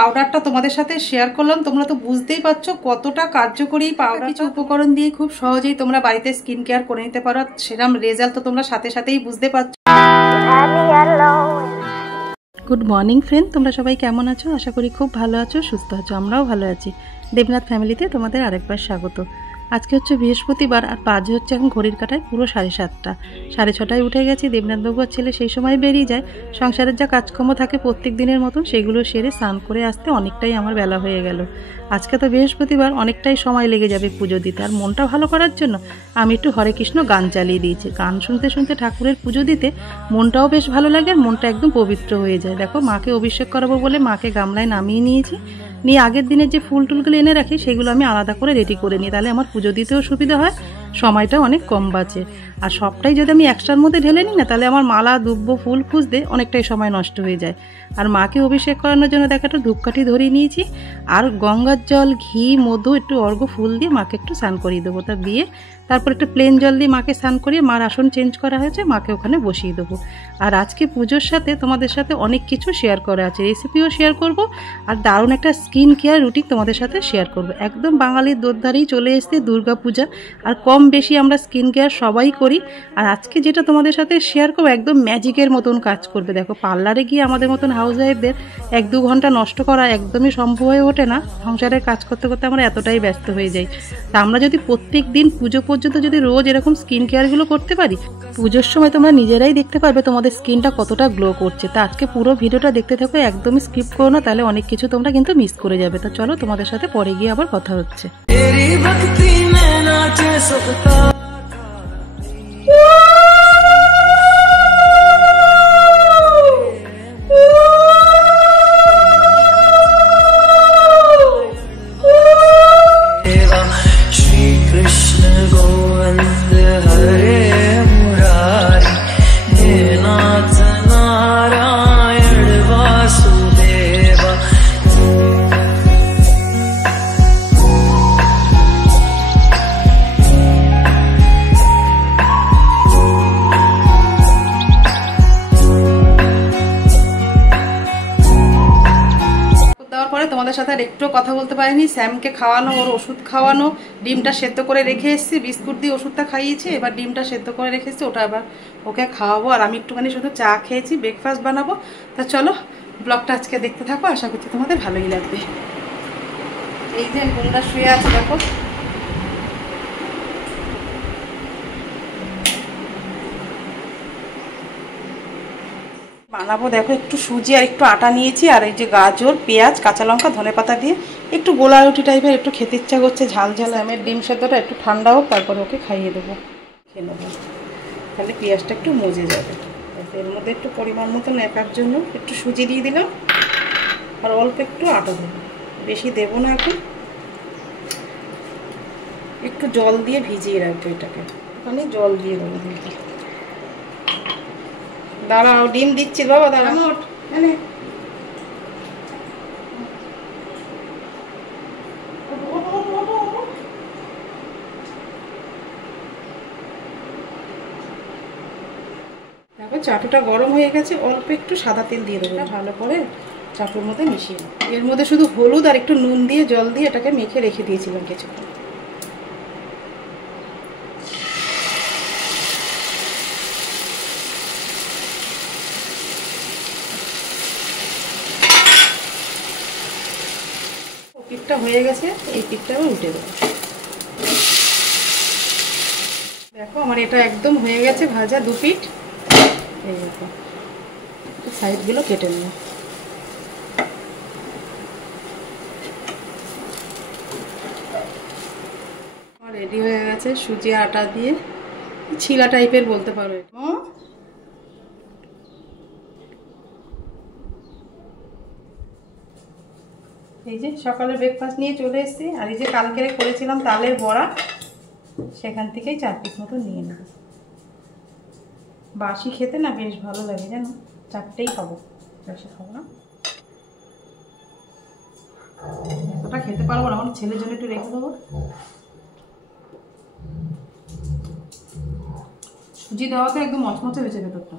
পাউডারটা তোমাদের সাথে শেয়ার করলাম। তোমরা তো বুঝতেই পারছো কতটা কার্যকরী পাউডার। কিছু উপকরণ দিয়ে খুব সহজেই তোমরা বাড়িতে স্কিন কেয়ার করে নিতে পারো। সেরকম রেজাল্ট তো তোমরা সাথে সাথেই বুঝতে পারছো। গুড মর্নিং ফ্রেন্ড, তোমরা সবাই কেমন আছো? আশা করি খুব ভালো আছো, সুস্থ আছো। আমরাও ভালো আছি। দেবনাথ ফ্যামিলিতে তোমাদের আরেকবার স্বাগত। আজকে হচ্ছে বৃহস্পতিবার আর বাজে হচ্ছে এখন ঘড়ির কাঁটায় পুরো 7:30। 6:30টায় উঠে গেছি। দেবনাথবাবু আর ছেলে সেই সময় বেরিয়ে যায়। সংসারের যা কাজকর্ম থাকে প্রত্যেক দিনের মতন সেগুলো সেরে স্নান করে আসতে অনেকটাই আমার বেলা হয়ে গেল। আজকে তো বৃহস্পতিবার, অনেকটাই সময় লেগে যাবে পুজো দিতে। আর মনটা ভালো করার জন্য আমি একটু হরে কৃষ্ণ গান চালিয়ে দিয়েছি। গান শুনতে শুনতে ঠাকুরের পুজো দিতে মনটাও বেশ ভালো লাগে আর মনটা একদম পবিত্র হয়ে যায়। দেখো, মাকে অভিষেক করাবো বলে মাকে গামলায় নামিয়ে নিয়েছি। নিয়ে আগের দিনের যে ফুল টুলগুলো এনে রাখি সেগুলো আমি আলাদা করে রেডি করে নিই, তাহলে আমার পুজো দিতেও সুবিধা হয়, সময়টা অনেক কম বাঁচে। আর সবটাই যদি আমি একটার মধ্যে ঢেলে নিই না, তাহলে আমার মালা দুব্ব ফুল খুঁজতে অনেকটাই সময় নষ্ট হয়ে যায়। আর মাকে অভিষেক করানোর জন্য দেখো একটা ধূপকাঠি ধরিয়ে নিয়েছি, আর গঙ্গার জল, ঘি, মধু, একটু অর্ঘ্য ফুল দিয়ে মাকে একটু স্নান করিয়ে দেবো। তা দিয়ে তারপর একটু প্লেন জল দিয়ে মাকে স্নান করিয়ে মার আসন চেঞ্জ করা হয়েছে, মাকে ওখানে বসিয়ে দেবো। আর আজকে পুজোর সাথে তোমাদের সাথে অনেক কিছু শেয়ার করা আছে, রেসিপিও শেয়ার করব, আর দারুণ একটা স্কিন কেয়ার রুটিন তোমাদের সাথে শেয়ার করব। একদম বাঙালির দোরধারেই চলে এসছে দুর্গা পূজা, আর কম বেশি আমরা স্কিন কেয়ার সবাই করি। আর আজকে যেটা তোমাদের সাথে শেয়ার করবো একদম ম্যাজিকের মতন কাজ করবে। দেখো, পার্লারে গিয়ে আমাদের মতন হাউস ওয়াইফদের 1-2 ঘন্টা নষ্ট করা একদমই সম্ভব হয়ে ওঠে না। সংসারের কাজ করতে করতে আমরা এতটাই ব্যস্ত হয়ে যাই। তা আমরা যদি প্রত্যেক দিন পুজো পর্যন্ত যদি রোজ এরকম স্কিন কেয়ারগুলো করতে পারি, পুজোর সময় তোমরা নিজেরাই দেখতে পারবে তোমাদের স্কিনটা কতটা গ্লো করছে। তা আজকে পুরো ভিডিওটা দেখতে থাকো, একদমই স্কিপ করো না, তাহলে অনেক কিছু তোমরা কিন্তু মিস করে যাবে। তা চলো, তোমাদের সাথে পরে গিয়ে আবার কথা হচ্ছে। তোমাদের সাথে আর একটু কথা বলতে পারিনি। স্যামকে খাওয়ানো, ওর ওষুধ খাওয়ানো, ডিমটা সেদ্ধ করে রেখে এসেছি, বিস্কুট দিয়ে ওষুধটা খাইয়েছি, এবার ডিমটা সেদ্ধ করে রেখে এসেছি, ওটা আবার ওকে খাওয়াবো। আর আমি একটুখানি শুধু চা খেয়েছি, ব্রেকফাস্ট বানাবো। তা চলো, ব্লগটা আজকে দেখতে থাকো, আশা করছি তোমাদের ভালোই লাগবে। এই যে গুন্ডা শুয়ে আছে, দেখো বানাবো। দেখো, একটু সুজি আর একটু আটা নিয়েছি, আর এই যে গাজর, পেঁয়াজ, কাঁচা লঙ্কা, ধনেপাতা দিয়ে একটু গোলা রুটি টাইপের একটু খেতে ইচ্ছা করছে, ঝাল ঝাল। আমি ডিম সেদ্ধটা একটু ঠান্ডা হোক, তারপরে ওকে খাইয়ে দেবো, খেয়ে নেবো, তাহলে পেঁয়াজটা একটু মজে যাবে। এর মধ্যে একটু পরিমাণ মতন একার জন্য একটু সুজি দিয়ে দিলাম, আর অল্প একটু আটা দেবো, বেশি দেবো না। এখন একটু জল দিয়ে ভিজিয়ে রাখবো এটাকে, ওখানে জল দিয়ে দেবো। দাঁড়াও, ডিম দিচ্ছি বাবা, দাঁড়া। মোট দেখো, চাটুটা গরম হয়ে গেছে, অল্প একটু সাদা তেল দিয়ে দেবো, ভালো করে চাটুর মধ্যে মিশিয়ে নেব। এর মধ্যে শুধু হলুদ আর একটু নুন দিয়ে জল দিয়ে এটাকে মেখে রেখে দিয়েছিলাম কিছুক্ষণ। পিঠটা হয়ে গেছে, এই পিঠটা আমি উঠে দেবো। দেখো, আমার এটা একদম হয়ে গেছে ভাজা 2 পিঠ। এই দেখো, সাইডগুলো কেটে নেব। আমার রেডি হয়ে গেছে সুজি আটা দিয়ে, ছিলা টাইপের বলতে পারো। এই যে সকালে ব্রেকফাস্ট নিয়ে চলে এসেছি, আর এই যে কালকে করেছিলাম তালের বড়া, সেখান থেকেই 4 পিস মতো নিয়ে নেব। বাসি খেতে না বেশ ভালো লাগে, জানো, 4টেই খাবো, বেশি খাবো না। এতটা খেতে পারবো না, আমার ছেলের জন্য একটু রেখে দেবো। সুজি দেওয়াতে একদম মচমচে হয়েছে ভেতরটা।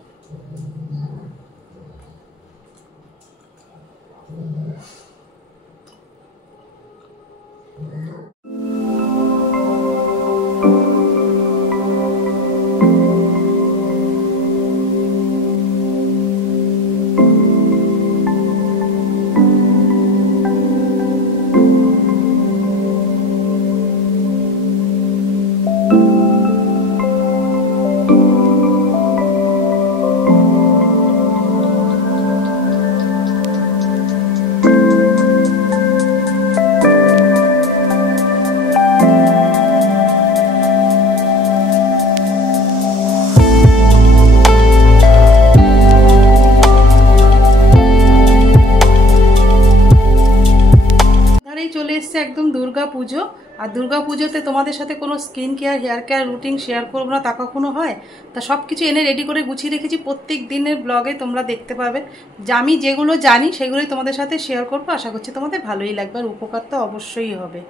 চলে এসছে একদম দুর্গা পুজো। আর দুর্গা পুজোতে তোমাদের সাথে কোনো skin care hair care routine share করবো না তা কখনো হয়? তা সব কিছু এনে রেডি করে গুছিয়ে রেখেছি, প্রত্যেক দিনের ব্লগে তোমরা দেখতে পাবে। যে আমি যেগুলো জানি সেগুলোই তোমাদের সাথে শেয়ার করবো, আশা করছি তোমাদের ভালোই লাগবে আর উপকার তো অবশ্যই হবে।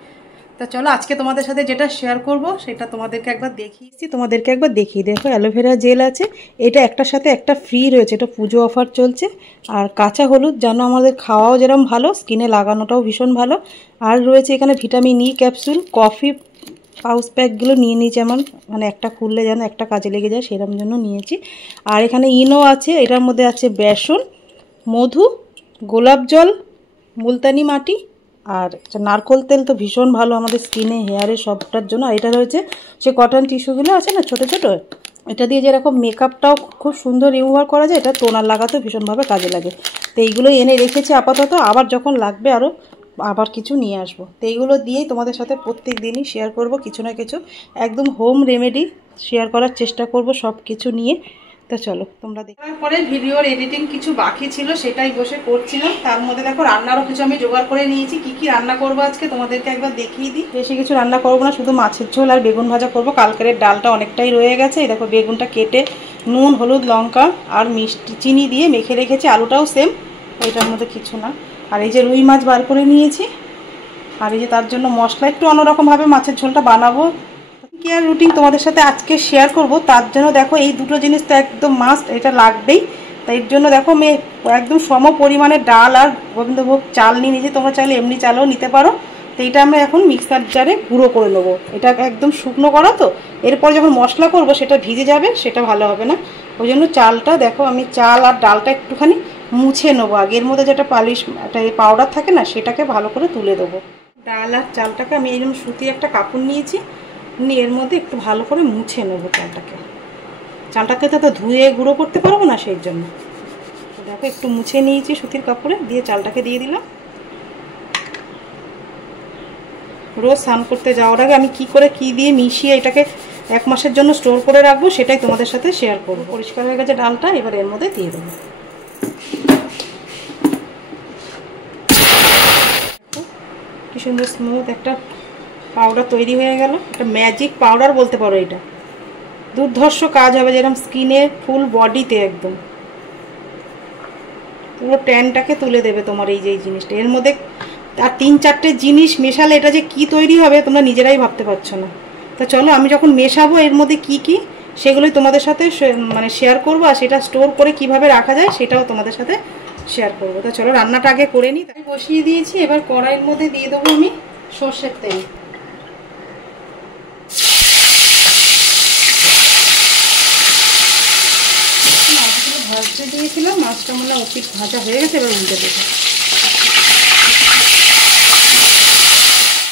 তা চলো আজকে তোমাদের সাথে যেটা শেয়ার করব সেটা তোমাদেরকে একবার দেখিয়ে দেখো অ্যালোভেরা জেল আছে, এটা একটার সাথে একটা ফ্রি রয়েছে, এটা পুজো অফার চলছে। আর কাঁচা হলুদ জানো আমাদের খাওয়াও যেরকম ভালো, স্কিনে লাগানোটাও ভীষণ ভালো। আর রয়েছে এখানে vitamin E capsule, coffee pouch প্যাকগুলো নিয়ে নিয়েছি, এমন মানে একটা খুললে যেন একটা কাজে লেগে যায় সেরকম জন্য নিয়েছি। আর এখানে ইনো আছে, এটার মধ্যে আছে বেসন, মধু, গোলাপ জল, মুলতানি মাটি আর নারকোল তেল তো ভীষণ ভালো আমাদের স্কিনে হেয়ারে সবটার জন্য। আর এটা রয়েছে সে কটন টিস্যুগুলো আছে না ছোটো ছোটো, এটা দিয়ে যেরকম মেকআপটাও খুব সুন্দর রিমুভার করা যায়, এটা টোনার লাগাতেও ভীষণভাবে কাজে লাগে। তো এইগুলোই এনে রেখেছি আপাতত, আবার যখন লাগবে আবার কিছু নিয়ে আসবো। তো এইগুলো দিয়েই তোমাদের সাথে প্রত্যেক দিনই শেয়ার করব কিছু না কিছু, একদম হোম রেমেডি শেয়ার করার চেষ্টা করব সব কিছু নিয়ে। তো চলো তোমরা দেখো। তারপরে ভিডিওর এডিটিং কিছু বাকি ছিল সেটাই বসে করছিলাম, তার মধ্যে দেখো রান্নারও কিছু আমি জোগাড় করে নিয়েছি। কি কি রান্না করবো আজকে তোমাদেরকে একবার দেখিয়ে দিই। বেশি কিছু রান্না করবো না, শুধু মাছের ঝোল আর বেগুন ভাজা করব। কালকের ডালটা অনেকটাই রয়ে গেছে, এই দেখো বেগুনটা কেটে নুন হলুদ লঙ্কা আর মিষ্টি চিনি দিয়ে মেখে রেখেছি, আলুটাও সেম, এটার মধ্যে কিছু না। আর এই যে রুই মাছ বার করে নিয়েছি, আর এই যে তার জন্য মশলা একটু অন্যরকমভাবে মাছের ঝোলটা বানাবো। কেয়ার রুটিন তোমাদের সাথে আজকে শেয়ার করব, তার জন্য দেখো এই দুটো জিনিস তো একদম মাস্ট, এটা লাগবেই। তাই এর জন্য দেখো আমি একদম সম পরিমাণে ডাল আর গোবিন্দভোগ চাল নিয়ে নিয়েছি, তোমরা চাইলে এমনি চালও নিতে পারো। তো এইটা আমরা এখন মিক্সার জারে গুঁড়ো করে নেবো, এটা একদম শুকনো করা তো, এরপর যখন মশলা করব সেটা ভিজে যাবে, সেটা ভালো হবে না। ওই জন্য চালটা দেখো আমি চাল আর ডালটা একটুখানি মুছে নেবো আগে, এর মধ্যে যেটা পালিশ একটা পাউডার থাকে না সেটাকে ভালো করে তুলে দেবো। ডাল আর চালটাকে আমি এই জন্য সুতির একটা কাপড় নিয়েছি, এর মধ্যে একটু ভালো করে মুছে নেবো চালটাকে তো ধুয়ে গুঁড়ো করতে পারবো না, সেই জন্য দেখো একটু মুছে নিয়েছি সুতির কাপড়ে, দিয়ে চালটাকে দিয়ে দিলাম। রোজ স্নান করতে যাওয়ার আগে আমি কি করে কি দিয়ে মিশিয়ে এটাকে 1 মাসের জন্য স্টোর করে রাখবো সেটাই তোমাদের সাথে শেয়ার করবো। পরিষ্কার হয়ে গেছে ডালটা, এবার এর মধ্যে দিয়ে দেবো। কি সুন্দর স্মুথ একটা পাউডার তৈরি হয়ে গেল, একটা ম্যাজিক পাউডার বলতে পারো। এটা দুর্ধর্ষ কাজ হবে, যেরকম স্কিনের ফুল বডিতে একদম পুরো ট্যানটাকে তুলে দেবে তোমার এই যে এই জিনিসটা। এর মধ্যে আর 3-4টে জিনিস মেশালে এটা যে কি তৈরি হবে তোমরা নিজেরাই ভাবতে পারছো না। তা চলো আমি যখন মেশাবো এর মধ্যে কি কি সেগুলোই তোমাদের সাথে মানে শেয়ার করবো, আর সেটা স্টোর করে কিভাবে রাখা যায় সেটাও তোমাদের সাথে শেয়ার করবো। তো চলো রান্নাটা আগে করে নিই। তাই বসিয়ে দিয়েছি, এবার কড়াইয়ের মধ্যে দিয়ে দেবো আমি সর্ষের তেল। ভাজতে দিয়েছিলাম, মাছটা মনে হয় অতি ভাজা হয়ে গেছে, এবার উল্টে দেবো।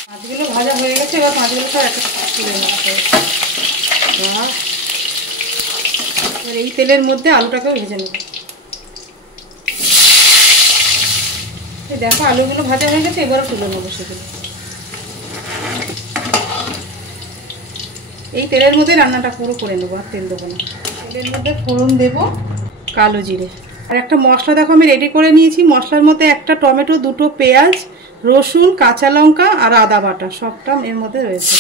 মাছগুলো ভাজা হয়ে গেছে, এবার মাছগুলো সব একটা তুলে নেওয়া। এবার এই তেলের মধ্যে আলুটাকেও ভেজে নেব। দেখো আলুগুলো ভাজা হয়ে গেছে, এবারও তুলে নেবো সেগুলো। এই তেলের মধ্যে রান্নাটা পুরো করে নেবো, আর তেল দেবো না। তেলের মধ্যে ফোড়ন দেবো কালো জিরে, আর একটা মশলা দেখো আমি রেডি করে নিয়েছি। মশলার মধ্যে একটা টমেটো, 2টো পেঁয়াজ, রসুন, কাঁচা লঙ্কা আর আদা বাটা সবটা এর মধ্যে রয়েছে।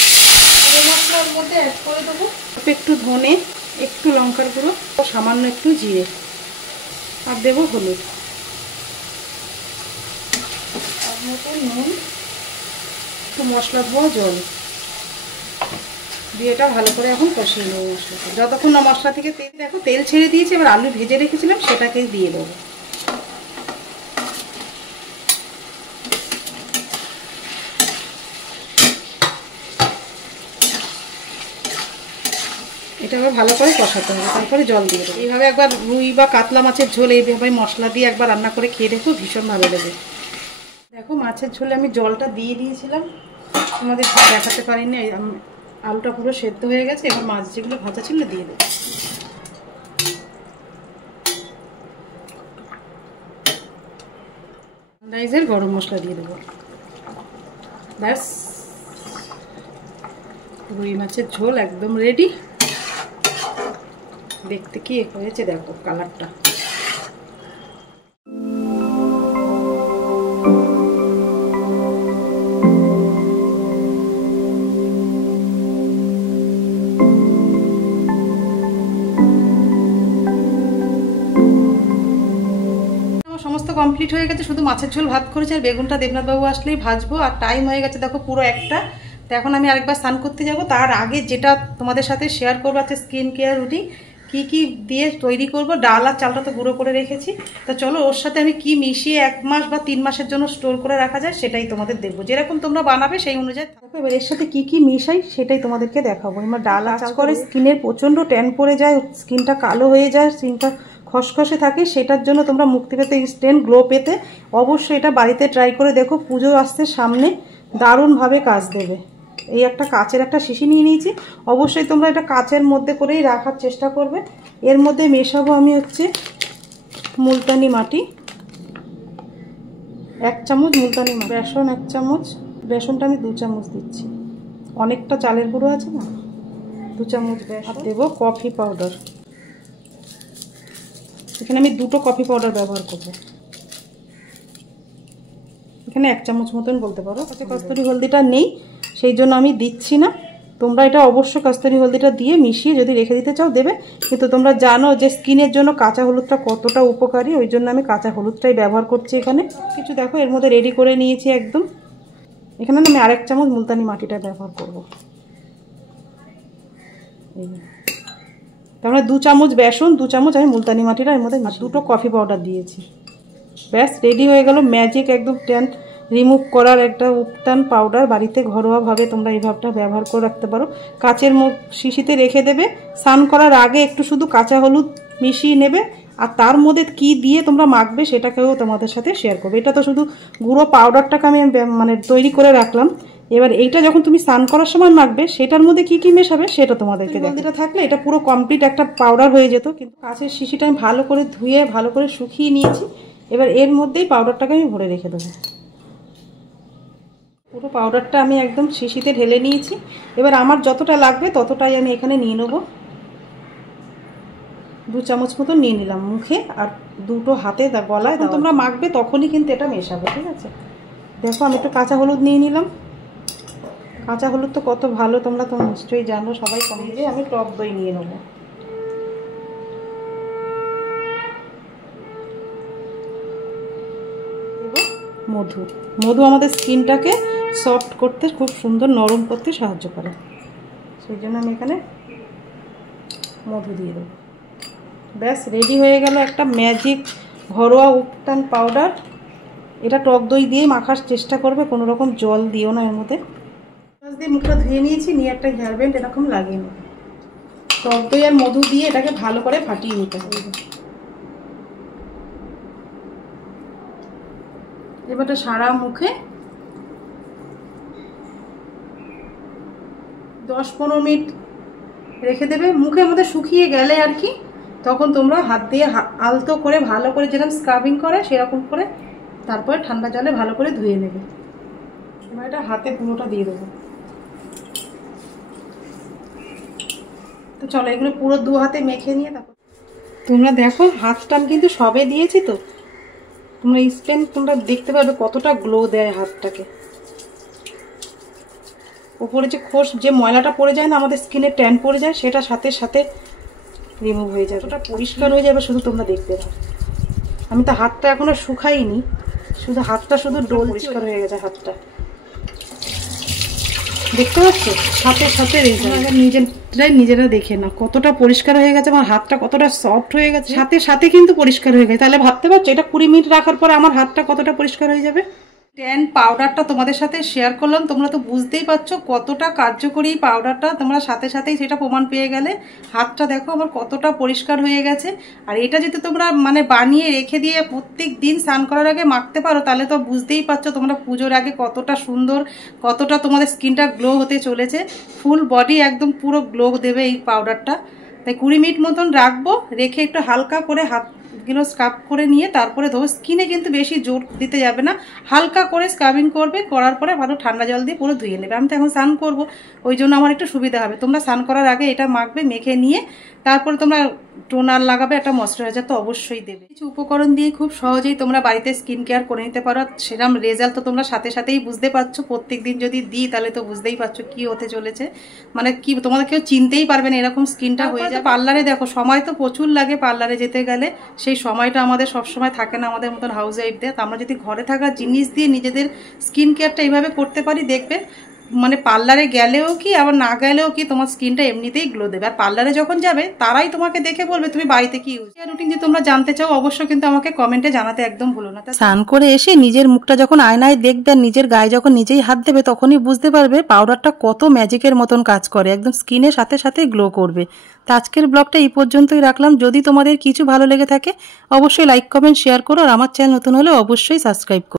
মশলার মধ্যে অ্যাড করে দেবো একটু ধনে, একটু লঙ্কার গুঁড়ো, সামান্য একটু জিরে, আর দেবো হলুদ, আর মতো নুন, একটু মশলা ধোয়া জল দিয়ে এটা ভালো করে এখন কষিয়ে নেবো মশলাটা। যতক্ষণ না মশলা থেকে তেল দেখো তেল ছেড়ে দিয়েছে, এবার আলু ভেজে রেখেছিলাম সেটাকেই দিয়ে দেবো। এটা আবার ভালো করে কষাতে হবে, তারপরে জল দিয়ে দেবো। এইভাবে একবার রুই বা কাতলা মাছের ঝোল এইভাবে মশলা দিয়ে একবার রান্না করে খেয়ে দেখো, ভীষণ ভালো লাগে। দেখো মাছের ঝোলে আমি জলটা দিয়ে দিয়েছিলাম, তোমাদের দেখাতে পারিনি। আলুটা পুরো সেদ্ধ হয়ে গেছে, এবার মাছ যেগুলো ভাজা ছিল দিয়ে দেবো। রাইসের গরম মশলা দিয়ে দেবো, ব্যাস রুই মাছের ঝোল একদম রেডি। দেখতে কি হয়েছে দেখো কালারটা। কমপ্লিট হয়ে গেছে, শুধু মাছের ঝোল ভাত করেছি আর বেগুনটা দেবনাথবাবু আসলেই ভাজবো। আর টাইম হয়ে গেছে দেখো পুরো 1টা। তো এখন আমি আরেকবার স্নান করতে যাব। তার আগে যেটা তোমাদের সাথে শেয়ার করবো আছে স্কিন কেয়ার রুটিন, কি কি দিয়ে তৈরি করব। ডাল আর চালটা তো গুঁড়ো করে রেখেছি, তো চলো ওর সাথে আমি কি মিশিয়ে 1 মাস বা 3 মাসের জন্য স্টোর করে রাখা যায় সেটাই তোমাদের দেখবো। যেরকম তোমরা বানাবে সেই অনুযায়ী থাকবে। এবার এর সাথে কি কি মিশাই সেটাই তোমাদেরকে দেখাবো। এবার ডাল আর চাল করে স্কিনের প্রচণ্ড ট্যান পড়ে যায়, স্কিনটা কালো হয়ে যায়, স্কিনটা খসখসে থাকে, সেটার জন্য তোমরা মুক্তি পেতে, ইনস্ট্যান্ট গ্লো পেতে অবশ্যই এটা বাড়িতে ট্রাই করে দেখো। পুজো আসছে সামনে, দারুণভাবে কাজ দেবে। এই একটা কাচের একটা শিশি নিয়ে নিয়েছি, অবশ্যই তোমরা এটা কাচের মধ্যে করেই রাখার চেষ্টা করবে। এর মধ্যে মেশাবো আমি হচ্ছে মুলতানি মাটি 1 চামচ, মুলতানি বেসন 1 চামচ, বেসনটা আমি 2 চামচ দিচ্ছি, অনেকটা চালের গুঁড়ো আছে না, 2 চামচ বেসন। দেবো কফি পাউডার, এখানে আমি 2টো কফি পাউডার ব্যবহার করব, এখানে 1 চামচ মতন বলতে পারো। কস্তুরি হলদিটা নেই সেই জন্য আমি দিচ্ছি না, তোমরা এটা অবশ্যই কস্তুরি হলদিটা দিয়ে মিশিয়ে যদি রেখে দিতে চাও দেবে। কিন্তু তোমরা জানো যে স্কিনের জন্য কাঁচা হলুদটা কতটা উপকারী, ওই জন্য আমি কাঁচা হলুদটাই ব্যবহার করছি এখানে। কিছু দেখো এর মধ্যে রেডি করে নিয়েছি একদম। এখানে আমি আর 1 চামচ মুলতানি মাটিটা ব্যবহার করব। তারপরে 2 চামচ বেসন, 2 চামচ আমি মুলতানি মাটিটা এর মধ্যে, 2টো কফি পাউডার দিয়েছি। ব্যাস রেডি হয়ে গেল ম্যাজিক একদম ট্যান রিমুভ করার একটা উপটান পাউডার। বাড়িতে ঘরোয়াভাবে তোমরা এই ভাবটা ব্যবহার করে রাখতে পারো। কাচের মুখ শিশিতে রেখে দেবে, স্নান করার আগে একটু শুধু কাঁচা হলুদ মিশিয়ে নেবে, আর তার মধ্যে কি দিয়ে তোমরা মাখবে সেটাকেও তোমাদের সাথে শেয়ার করবে। এটা তো শুধু গুঁড়ো পাউডারটাকে আমি মানে তৈরি করে রাখলাম। এবার এইটা যখন তুমি স্নান করার সময় মাখবে সেটার মধ্যে কি কি মেশাবে সেটা তোমাদেরকে দেখো। এটা থাকলে এটা পুরো কমপ্লিট একটা পাউডার হয়ে যেত, কিন্তু কাঁচের শিশিটা আমি ভালো করে ধুয়ে ভালো করে শুকিয়ে নিয়েছি। এবার এর মধ্যেই পাউডারটাকে আমি ভরে রেখে দেবো। পুরো পাউডারটা আমি একদম শিশিতে ঢেলে নিয়েছি। এবার আমার যতটা লাগবে ততটাই আমি এখানে নিয়ে নেব। 2 চামচ মতো নিয়ে নিলাম মুখে আর 2টো হাতে গলায়। তোমরা মাখবে তখনই কিন্তু এটা মেশাবে, ঠিক আছে? দেখো আমি একটু কাঁচা হলুদ নিয়ে নিলাম। কাঁচা হলুদ তো কত ভালো তোমরা তো নিশ্চয়ই জানো সবাই। কমিয়ে আমি টক দই নিয়ে নেবো। মধু, মধু আমাদের স্কিনটাকে সফট করতে, খুব সুন্দর নরম করতে সাহায্য করে, সেই জন্য আমি এখানে মধু দিয়ে দেবো। ব্যাস রেডি হয়ে গেল একটা ম্যাজিক ঘরোয়া উপটান পাউডার। এটা টক দই দিয়ে মাখার চেষ্টা করবে, কোনো রকম জল দিও না এর মধ্যে। দিয়ে মুখটা ধুয়ে নিয়েছি, নিয়ে একটা হেয়ার ব্যান্ড এরকম লাগিয়ে নেব। টক দই আর মধু দিয়ে এটাকে ভালো করে ফাটিয়ে নিতে হবে। এবারটা সারা মুখে 10-15 মিনিট রেখে দেবে। মুখের মধ্যে শুকিয়ে গেলে আর কি, তখন তোমরা হাত দিয়ে আলতো করে ভালো করে যেরকম স্ক্রাবিং করে সেরকম করে তারপরে ঠান্ডা জলে ভালো করে ধুয়ে নেবে। এবার এটা হাতে পুরোটা দিয়ে দেবো। তো চলো এগুলো পুরো 2 হাতে মেখে নিয়ে তারপর তোমরা দেখো হাতটা কিন্তু সবে দিয়েছি, তো তোমরা ইনস্ট্যান্ট তোমরা দেখতে পারবে কতটা গ্লো দেয় হাতটাকে। উপরে যে খোস যে ময়লাটা পড়ে যায় না, আমাদের স্কিনে ট্যান পড়ে যায়, সেটা সাথে সাথে রিমুভ হয়ে যায়, ওটা পরিষ্কার হয়ে যাবে। শুধু তোমরা দেখতে পাবে, আমি তো হাতটা এখনো শুকাইনি, শুধু হাতটা শুধু ডোল পরিষ্কার হয়ে গেছে হাতটা, দেখতে পাচ্ছ সাথে সাথে নিজেরা দেখে না কতটা পরিষ্কার হয়ে গেছে, আমার হাতটা কতটা সফট হয়ে গেছে, সাথে সাথে কিন্তু পরিষ্কার হয়ে গেছে। তাহলে ভাবতে পারছো এটা 20 মিনিট রাখার পরে আমার হাতটা কতটা পরিষ্কার হয়ে যাবে। ট্যান পাউডারটা তোমাদের সাথে শেয়ার করলাম, তোমরা তো বুঝতেই পারছো কতটা কার্যকরী পাউডারটা, তোমরা সাথে সাথেই সেটা প্রমাণ পেয়ে গেলে। হাতটা দেখো আমার কতটা পরিষ্কার হয়ে গেছে। আর এটা যদি তোমরা মানে বানিয়ে রেখে দিয়ে প্রত্যেক দিন স্নান করার আগে মাখতে পারো, তাহলে তো বুঝতেই পারছো তোমরা পুজোর আগে কতটা সুন্দর, কতটা তোমাদের স্কিনটা গ্লো হতে চলেছে। ফুল বডি একদম পুরো গ্লো দেবে এই পাউডারটা। তাই 20 মিনিট মতন রাখবো, রেখে একটু হালকা করে হাতগুলো স্ক্রাব করে নিয়ে তারপরে ধরো। স্কিনে কিন্তু বেশি জোর দিতে যাবে না, হালকা করে স্ক্রাবিং করবে, করার পরে ভালো ঠান্ডা জল দিয়ে পুরো ধুয়ে নেবে। আমি তো এখন স্নান করবো, ওই জন্য আমার একটু সুবিধা হবে। তোমরা স্নান করার আগে এটা মাখবে, মেখে নিয়ে তারপরে তোমরা টোনার লাগাবে, একটা ময়শ্চারাইজার তো অবশ্যই দেবে। কিছু উপকরণ দিয়ে খুব সহজেই তোমরা বাড়িতে স্কিন কেয়ার করে নিতে পারো। সেরকম রেজাল্ট তো তোমরা সাথে সাথেই বুঝতে পারছো। প্রত্যেক দিন যদি দিই তাহলে তো বুঝতেই পারছো কি হতে চলেছে, মানে কি তোমাদের কেউ চিনতেই পারবে না এরকম স্কিনটা হয়ে যায়। পার্লারে দেখো সময় তো প্রচুর লাগে পার্লারে যেতে গেলে, সেই সময়টা আমাদের সবসময় থাকে না আমাদের মতন হাউস ওয়াইফদের। তো আমরা যদি ঘরে থাকা জিনিস দিয়ে নিজেদের স্কিন কেয়ারটা এইভাবে করতে পারি, দেখবে মানে পার্লারে গেলেও কি আবার না গেলেও কি তোমার স্কিনটা এমনিতেই গ্লো দেবে। আর পার্লারে যখন যাবে তারাই তোমাকে দেখে বলবে তুমি বাড়িতে কি ইউজ রুটিন যে তোমরা জানতে চাও অবশ্যই কিন্তু আমাকে কমেন্টে জানাতে একদম ভুলো না। স্নান করে এসে নিজের মুখটা যখন আয়নায় দেখবে আর নিজের গায়ে যখন নিজেই হাত দেবে তখনই বুঝতে পারবে পাউডারটা কত ম্যাজিকের মতন কাজ করে, একদম স্কিনের সাথে সাথে গ্লো করবে। তো আজকের ব্লগটা এই পর্যন্তই রাখলাম। যদি তোমাদের কিছু ভালো লেগে থাকে অবশ্যই লাইক কমেন্ট শেয়ার করো, আর আমার চ্যানেল নতুন হলে অবশ্যই সাবস্ক্রাইব করো।